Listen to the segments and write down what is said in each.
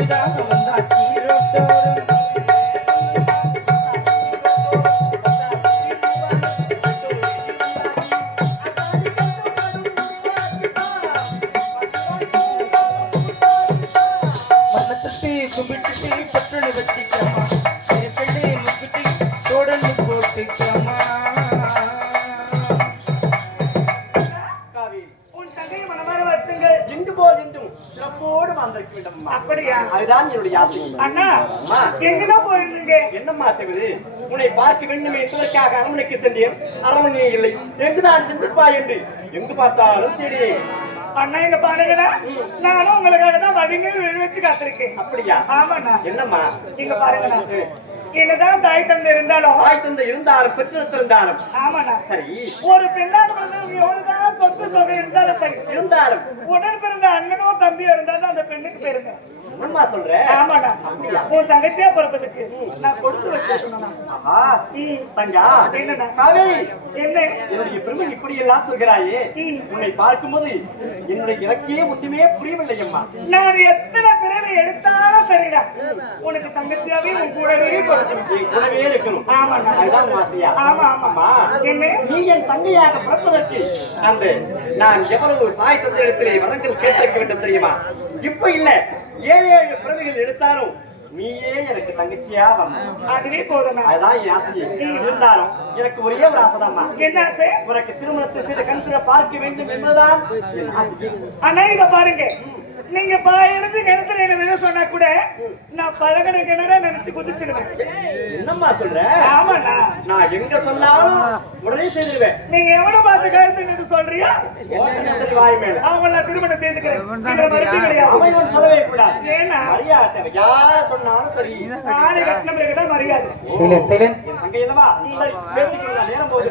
பொண்ணுதாக வந்தாச்சி என்னுடைய ஆசை அண்ணா. எங்கதான் போயிருந்தீங்க. என்னம்மா செய்வது? உன்னை பார்க்க வேண்டும் என்பதற்காக அரண்மனைக்கு சென்றேன். அரண்மனை இல்லை. எங்குதான் சென்றிருப்பா என்று? எங்கு பார்த்தாலும் தெரியும் அண்ணா இங்க பாருங்களா. நானும் உங்களுக்காக தான் வடிங்கள் விழ வச்சு காத்திருக்கேன். அப்படியா? ஆமாண்ணா. என்னம்மா? இங்க பாருங்களா. என்னதான் தாய் தந்தை இருந்தாலும் தாய் தந்தை இருந்தாலும் பெற்றிருந்தாலும் ஆமாண்ணா. சரி. ஒரு பெண்ணால் பிறந்தவங்க எவ்வளவுதான் சொத்து சொகை இருந்தாலும் சரி. இருந்தாலும். உடன் பிறந்த அண்ணனோ தம்பியோ இருந்தாலும் அந்த பெண்ணுக்கு பெருமை என்னம்மா சொல்ற? ஆமாண்ணா? உன் தங்கச்சியா பிறப்பதுக்கு நான் கொடுத்து வச்சிருக்கணும் ஆஹா. தங்கா என்னண்ணா? காவேரி. என்ன? என்னுடைய பெருமை இப்படி எல்லாம் சொல்கிறாயே. உன்னை பார்க்கும்போது என்னுடைய இறக்கியே ஒன்றுமே புரியவில்லை அம்மா நான் எத்தனை எடுத்தாலும் சரிடா. உனக்கு தங்கச்சியாவே உன் கூடவே கூடவே இருக்கணும். ஆமாண்ணா. அதுதான் ஆசையா ஆமா ஆமா. அம்மா என்ன? நீ என் தங்கையாக பிறப்பதற்கு அந்த நான் எவ்வளவு தாய் தந்தையிடத்திலே வரங்கள் கேட்டிருக்க வேண்டும் தெரியுமா? இப்ப இல்ல. ஏழு ஏழு பிறவிகள் எடுத்தாலும் நீயே எனக்கு தங்கச்சியா வரணும் அதுவே போதும் அதுதான் என் ஆசையே. இருந்தாலும் எனக்கு ஒரே ஒரு ஆசைதாம்மா. என்ன ஆசை? உனக்கு திருமணத்தை செய்த கண்துரை பார்க்க வேண்டும் என்பதுதான் என் ஆசை அண்ணா இங்க பாருங்க. நீங்க பாயடிச்சு கிணத்துல என்ன விழ சொன்னா கூட நான் பழகன கிணற நினைச்சு குதிச்சிடுவேன் என்னம்மா சொல்ற? ஆமாண்ணா. நான் எங்க சொன்னாலும் உடனே செய்திருவேன். நீங்க எவனை பார்த்து கழுத்து நின்று சொல்றியா? வாய் மேல. அவங்கள நான் திருமணம் கிடையாது. அமைவன் சொல்லவே கூடாது. ஏன்னா மரியாதை. யார சொன்னாலும் சரி. நானே கட்டின பிறகுதான் மரியாதை. அங்க இல்லவா சரி பேசிக்கலாம் நேரம் போகுது.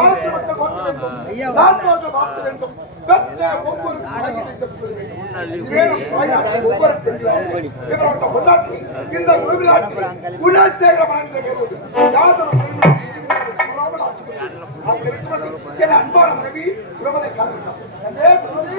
காலத்தில் மக்கள் பார்க்க வேண்டும் சான்றோற்ற பார்க்க வேண்டும் பெற்ற ஒவ்வொரு இந்த ஒவ்வொரு பெண் இந்த உறவிலாட்டி குணசேகரமன் யாதொரு என் அன்பான மனைவி உறவதை காண்கிறார்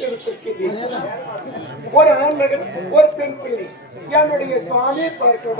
பிள்ளைகள் பெற்றெடுத்திருக்கின்றேன் ஒரு ஆண் மகன் ஒரு பெண் பிள்ளை என்னுடைய சுவாமி பார்க்க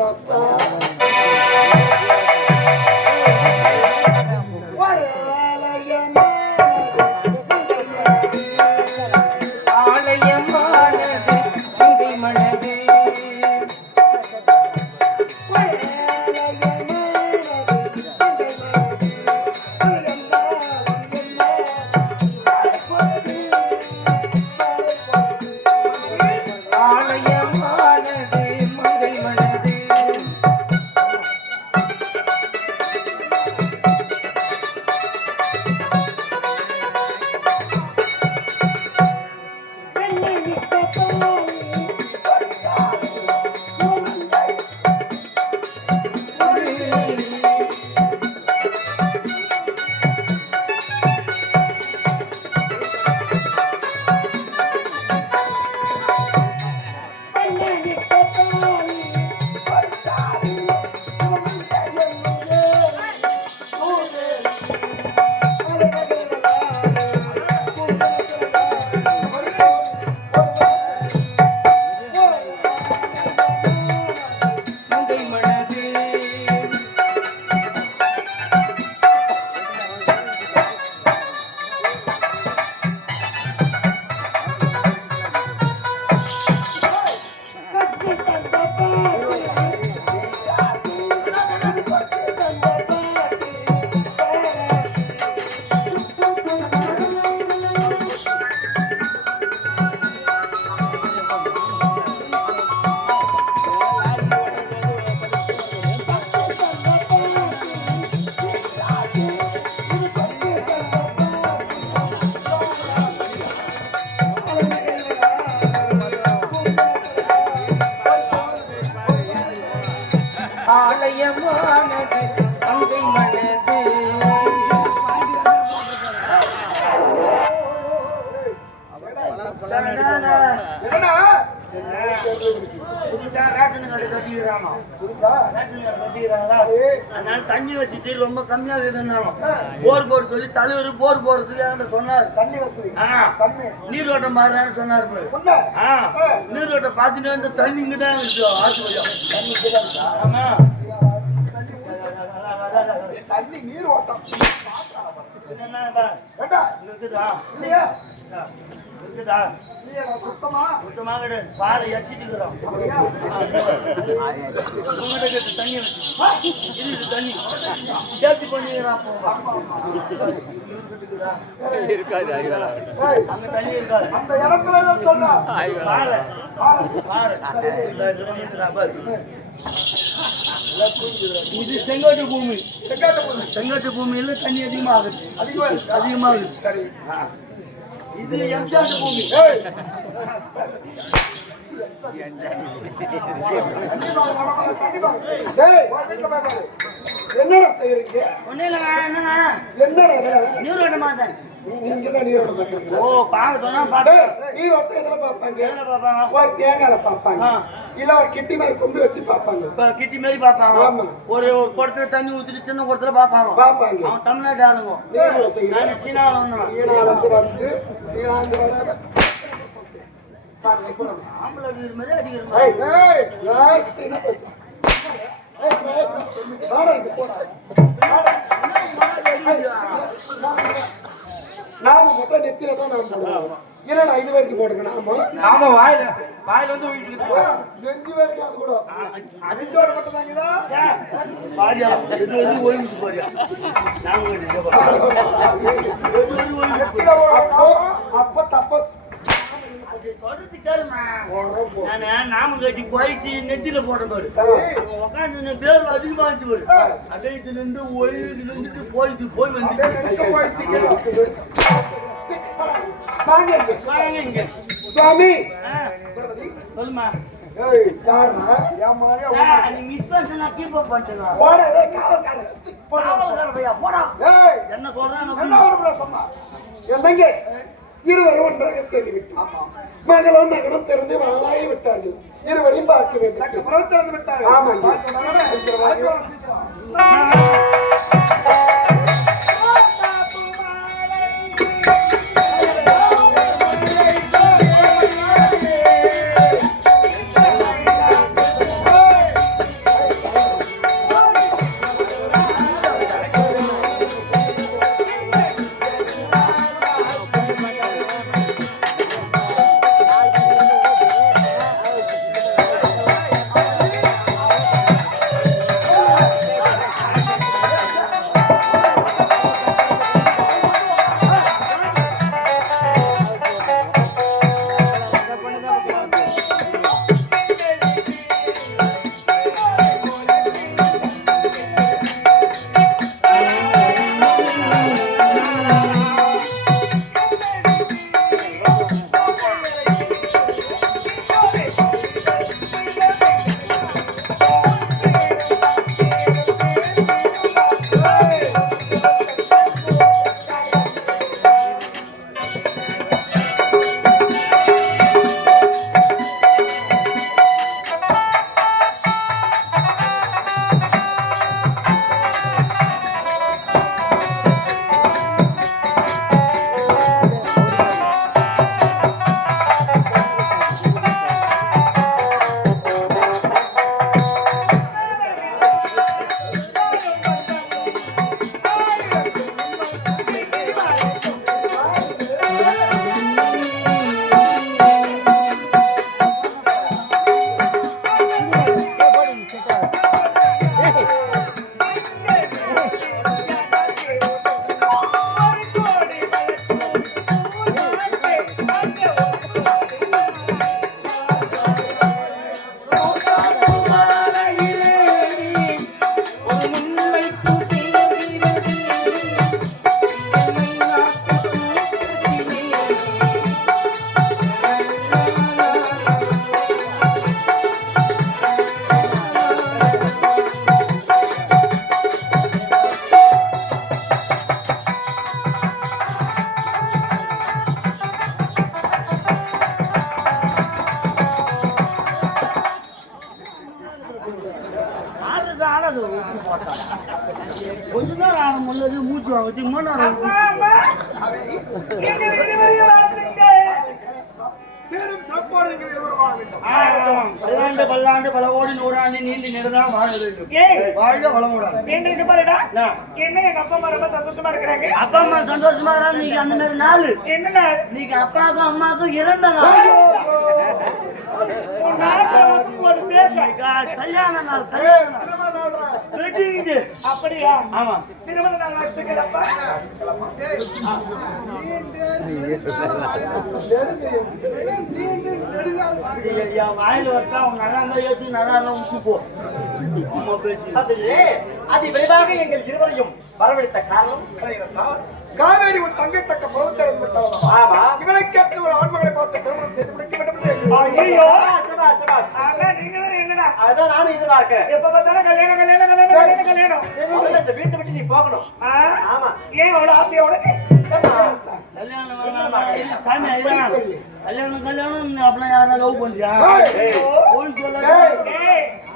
அதனால தண்ணி வசதி ரொம்ப கம்மியா இருக்குதுன்னாங்க போர் போர் சொல்லி தலைவர் போர் போறதுக்கு என்கிட்ட சொன்னார். தண்ணி வசதி. நீரோட்டம் பாருன்னு சொன்னாரு பாரு. நீரோட்டம் பார்த்துட்டு இந்த தண்ணி இங்க தான் இருக்கு. வழியா தண்ணி? ஆமா. நீர் ஓட்டம். இருக்குதா? இல்லையா. இருக்குதா? இல்லையா சுத்தமா கிடையாது. பாரு எச்சிட்டுக்கிறோம் தண்ணி வச்சு இது இது தண்ணி சேஃப்டி அங்க தண்ணி இருக்காது அந்த இடத்துல பாரு பாரு. பாரு இது செங்கோட்டு பூமி செங்காட்டு செங்கோட்டு பூமியில தண்ணி அதிகமாகுது அதிகமா அதிகமாகுது சரி இது எம்ஜிஆர் பூமி. ஏய். கண்டிப்பா, என்னடா செய்யறீங்க என்னடா? இதெல்லாம்? நீரோட்ட மாட்டேன் நீ- நீங்க தான் நீரோட பாக்குறீங்களா ஓ பார்க்க சொன்னா பாட்டு நீரோட்டம் எதுல பாப்பாங்க? என்ன பார்ப்பாங்க ஒரு தேங்காயில பாப்பாங்க. இல்ல ஒரு கிட்டி மாதிரி கொம்பு வச்சு பாப்பாங்க. கிட்டி மாரி பார்ப்பாங்க ஆமா. ஒரு ஒரு குடத்துல தண்ணி ஊத்திட்டு சின்ன குடத்துல பாப்பாங்க. அவன் தமிழ்நாட்டு ஆளுங்க. நீரோட செய்யறேன் நான் சீனாவுக்கு வந்து வர கூட. ஆம்பளை அடிக்கிற மாதிரி அடிக்கிற மாதிரி என்ன? ஏய், ஏய், வாடா இங்க போடா. வாடா. நாம மட்டும் நெத்தியில தான் நாம போடுவோம். என்னடா இது வரைக்கும் நாம நாம வாயில வாயில வந்து நெஞ்சு வரைக்கும் அது கூட. நெஞ்சோட மட்டும் தாங்கதா பாடியா எது வந்து ஓய்வு பாடியா நாங்க நானு நாம கட்டி போயிச்சு நெத்தியில போட்ட பாரு. உட்காந்து பேர் அதிகமா இருந்துச்சு பாரு. அப்படியே இதுல இருந்து ஓய்வு இதுல இருந்து போயிட்டு போய் வந்துச்சு. சுவாமி. சொல்லுமா பையா என்ன சொல்றேன்? இருவரும் ஒன்றாக சேர்ந்து விட்டார். மகளும் மகனும் பிறந்து வாழாய் விட்டார்கள். இருவரையும் பார்க்க வேண்டும். ஆமாங்க. ஊற்றுவாங்க வாழ்க வளமுடன். என்ன இங்க பாருடா. என்ன? எங்க அப்பா அம்மா ரொம்ப சந்தோஷமா இருக்கிறாங்க? அப்பா அம்மா சந்தோஷமா இருக்கிறாங்க. நீங்க அந்த மாதிரி நாள் என்ன நாள்? நீங்க அப்பாவுக்கும் அம்மாவுக்கும் கல்யாண நாள் கல்யாண நாள். அப்படியா? ஆமா. திருமண நாள் என் வாயில வச்சா உன் நல்லா இருந்தா ஏத்து நல்லா இருந்தா போ. தந்தையே அதி விரைவாக எங்கள் இருவரையும் வரவழைத்த காரணம்? கலையரசா காவேரி உன் தங்கை தக்க பருவத்தை அடைந்து விட்டவளா ஆமா. இவனை கேட்டு ஒரு ஆண்மகளை பார்த்து திருமணம் செய்து முடிக்க வேண்டும் அதான் நானும் எதிர்பார்க்கிறேன் எப்ப பார்த்தாலும் கல்யாணம் கல்யாணம் கல்யாணம் கல்யாணம் கல்யாணம். முதல்ல இந்த வீட்டை விட்டு நீ போகணும்? ஆமா. ஏன் அவ்வளவு ஆசையா உனக்கு? கல்யாணம் சாமி கல்யாணம் கல்யாணம் அப்படின்னா யாரா லவ் பண்றியா?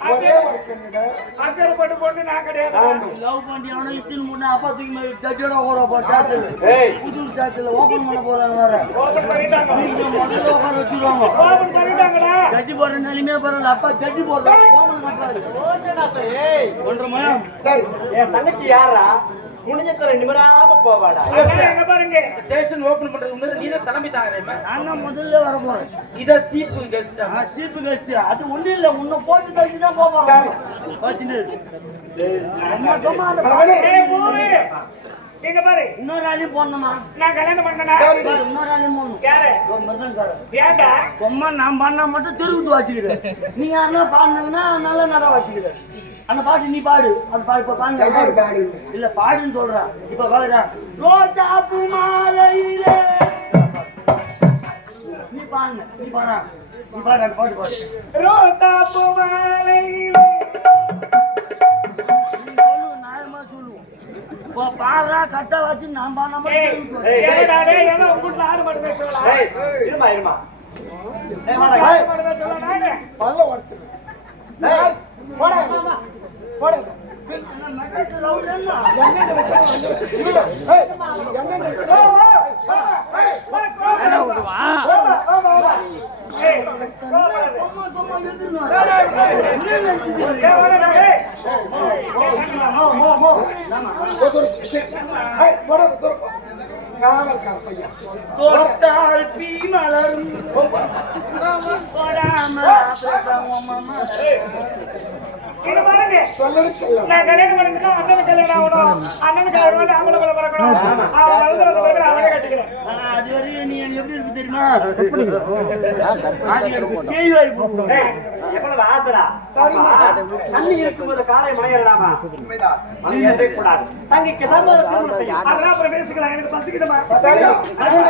ஒரே ஒரு கண்ணுங்க. அக்கறை பட்டு பொண்ணு நான் கிடையாது. லவ் பண்ணி அவனை இஸ்டின் முன்ன அப்பா தூக்கி மேல ஜட்ஜோட ஓட போ ஸ்டேஷன்ல ஏய். புது ஸ்டேஷன்ல ஓபன் பண்ண போறாங்க வேற. ஓபன் பண்ணிட்டாங்க. நீங்க முதல்ல உட்கார வச்சிருவாங்க. ஓபன் பண்ணிட்டாங்கடா. ஜட்ஜி போற நிலைமையே பரவாயில்ல. அப்பா ஜட்ஜி போடுறாங்க ஓபன் கட்டுறாரு ஓகேடா ஏய் ஒன்றரை மயம் சரி, என் தங்கச்சி யாரா முடிஞ்சத்துல நிமிராம போவாடா. எங்க? பாருங்க. ஸ்டேஷன் ஓபன் பண்றதுக்கு முன்னாடி நீ தான் கிளம்பி தாங்க நான் தான் முதல்ல வர போறேன். இத சீப்பு கெஸ்ட் சீப்பு கஸ்ட் அது ஒண்ணும் இல்ல. உன்னை போட்டு கழிச்சு தான் போக போறாங்க பாத்துட்டு சும்மா சும்மா அந்த. ஏய் மூவி எங்க பாரு? இன்னொரு ஆளையும் போடணுமா? நான் கல்யாணம் பண்ணனா? பாரு, இன்னொரு ஆளையும் போடணும். யாரு? ஒரு மிருதங்காரன். ஏன்டா சும்மா நான் பண்ணா மட்டும் தெருவுட்டு வாசிக்கிறேன் நீ யாருன்னா பாடினாங்கன்னா நல்லா நல்லா வாசிக்கிறேன் அந்த பாட்டு நீ பாடு. அந்த பாட்டு இப்ப யாரு பாடு? இல்ல பாடுன்னு சொல்றேன் இப்ப பாடுறா. ரோஜா மாலையிலே நீ பாடுங்க நீ பாடா நீ பாடு அந்த பாட்டு பாடு. ரோசா பூமாலையிலே. பாடுறா கட்டா வச்சு நான் ஏய் இருமா இருமா. பல்ல உடைச்சிருவேன். தொட்டால் பீ மலரும் இது பாருங்க. சொல்லடி செல்லம். நான் கல்யாணம் பண்ணிக்கிட்டா அண்ணனுக்கு கல்யாணம் ஆகணும். அண்ணனுக்கு அவர் வந்து ஆம்பளை குள்ள பிறக்கணும் அவன் வளர்ந்து வந்த பிறகு அவனே கட்டிக்கிறேன். அது வரையும் நீ எப்படி இருக்கு தெரியுமா? வாய்ப்பு ஏய், எவ்வளவு ஆசைடா. தண்ணி இருக்கும்போது காலை. மலையறவே கூடாது திருமணம் செய்யும். அதெல்லாம் அப்புறம் பேசிக்கலாம் எனக்கு பசிக்கிட்டமா?